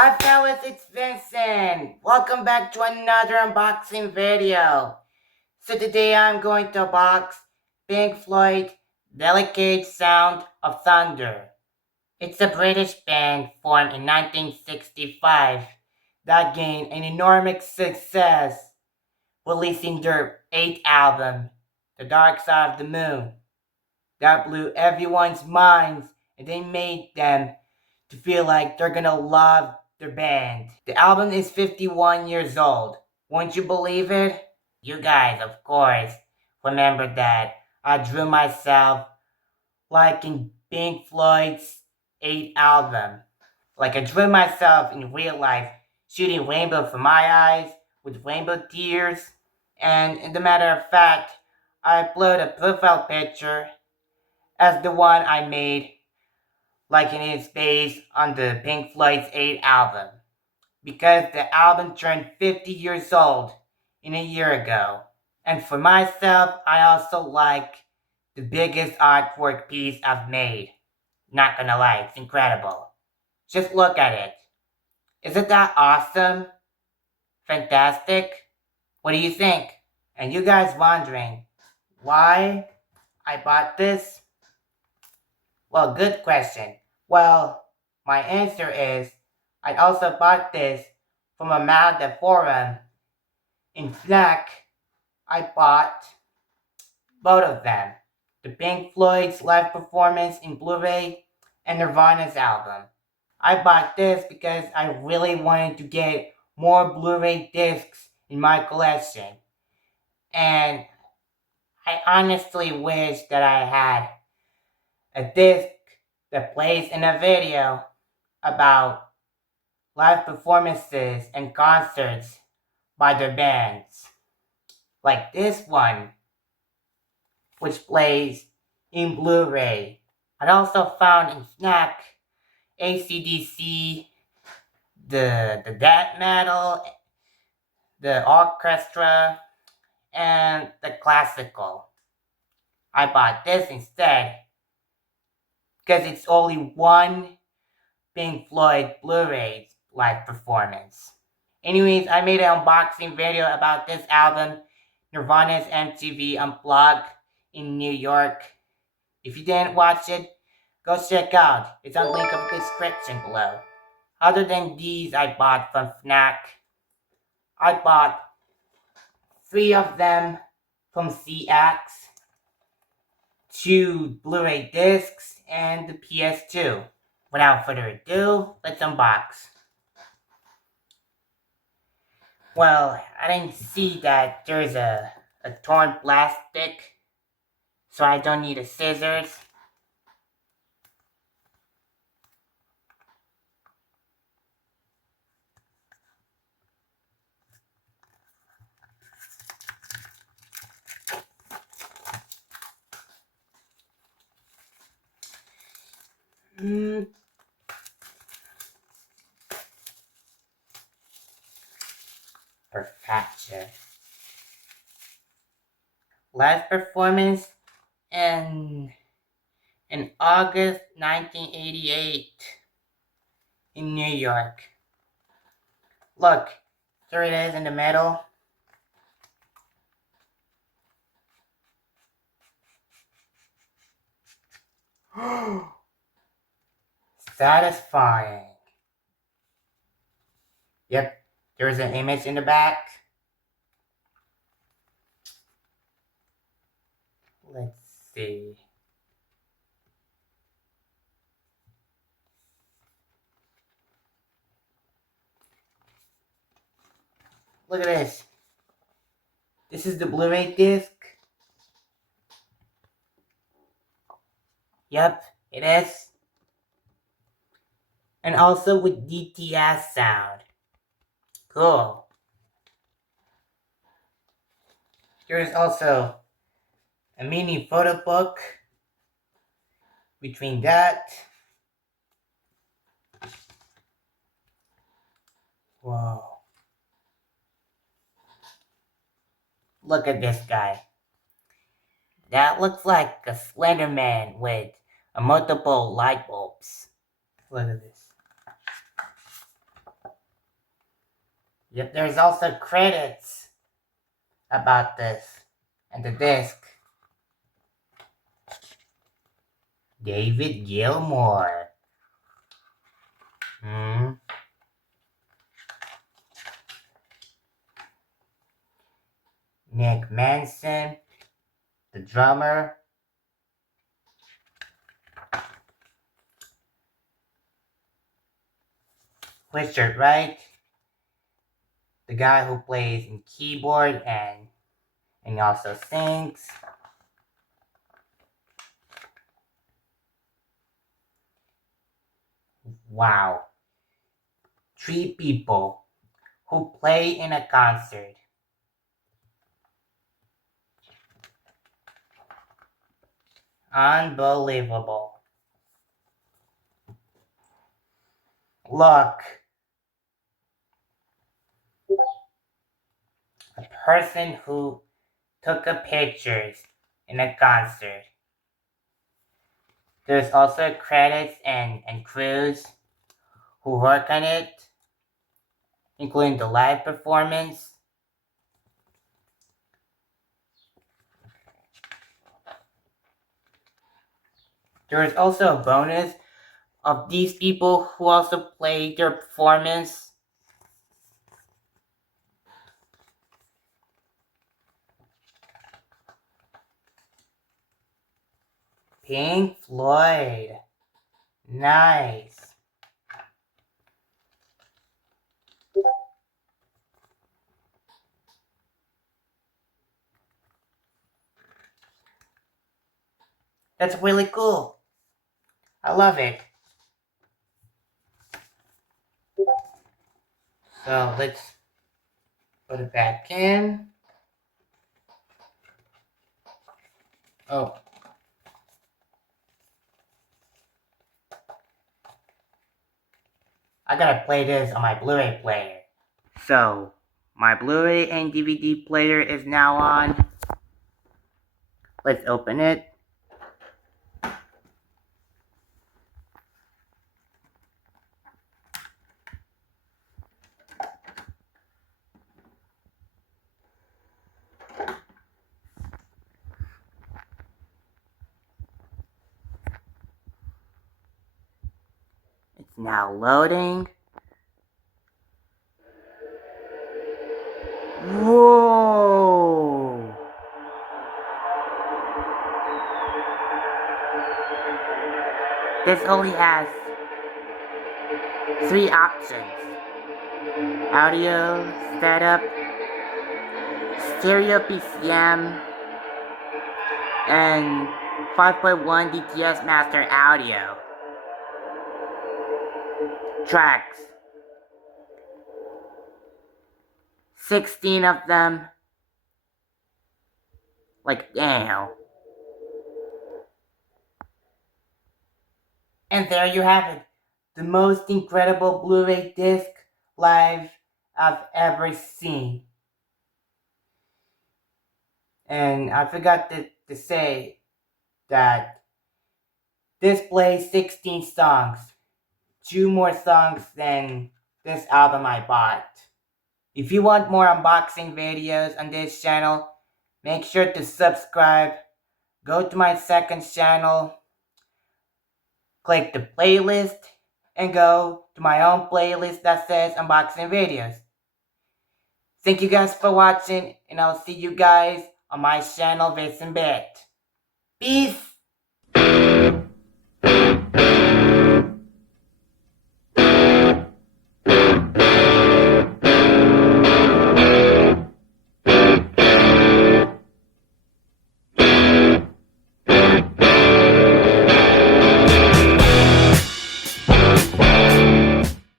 Hi fellas, it's Vincent. Welcome back to another unboxing video. So today I'm going to unbox Pink Floyd Delicate Sound of Thunder. It's a British band formed in 1965 that gained an enormous success, releasing their 8th album, The Dark Side of the Moon. That blew everyone's minds and they made them to feel like they're gonna love their band. The album is 51 years old. Won't you believe it? You guys, of course, remember that I drew myself like in Pink Floyd's 8th album. Like I drew myself in real life, shooting rainbow from my eyes with rainbow tears. And in the matter of fact, I upload a profile picture as the one I made, like it is based on the Pink Floyd's 8th album, because the album turned 50 years old in a year ago. And for myself, I also like the biggest artwork piece I've made. Not gonna lie, it's incredible. Just look at it. Isn't that awesome? Fantastic? What do you think? And you guys wondering why I bought this? Well, good question. Well, my answer is I also bought this from a Malta forum. In fact, I bought both of them. The Pink Floyd's live performance in Blu-ray and Nirvana's album. I bought this because I really wanted to get more Blu-ray discs in my collection. And I honestly wish that I had a disc that plays in a video about live performances and concerts by their bands. Like this one, which plays in Blu-ray. I also found in Snack AC/DC, the death metal, the orchestra, and the classical. I bought this instead because it's only one Pink Floyd Blu-ray live performance. Anyways, I made an unboxing video about this album, Nirvana's MTV Unplugged in New York. If you didn't watch it, go check out. It's on link in the description below. Other than these I bought from Fnac, I bought 3 of them from CX, 2 Blu-ray discs, and the PS2. Without further ado, let's unbox. Well, I didn't see that there's a torn plastic, so I don't need a scissors. Perfection. Live performance in August 1988 in New York. Look, there it is in the middle. Satisfying. Yep, there's an image in the back. Let's see. Look at this. This is the Blu-ray disc. Yep, it is. And also with DTS sound. Cool. There is also a mini photo book between that. Whoa. Look at this guy. That looks like a Slender Man with multiple light bulbs. Look at this. Yep, there's also credits about this and the disc. David Gilmour. Nick Manson, the drummer. Richard Wright, the guy who plays in keyboard and he also sings. Wow. 3 people who play in a concert. Unbelievable. Look. A person who took pictures in a concert. There's also credits and crews who work on it, including the live performance. There is also a bonus of these people who also played their performance. Pink Floyd. Nice. That's really cool. I love it. So let's put it back in. Oh. I gotta play this on my Blu-ray player. So, my Blu-ray and DVD player is now on. Let's open it. It's now loading. Whoa! This only has 3 options. Audio setup, stereo PCM, and 5.1 DTS master audio. Tracks. 16 of them. Like, damn. And there you have it. The most incredible Blu-ray disc live I've ever seen. And I forgot to say that this plays 16 songs. 2 more songs than this album I bought. If you want more unboxing videos on this channel, make sure to subscribe. Go to my second channel. Click the playlist and go to my own playlist that says unboxing videos. Thank you guys for watching, and I'll see you guys on my channel this and bit. Peace!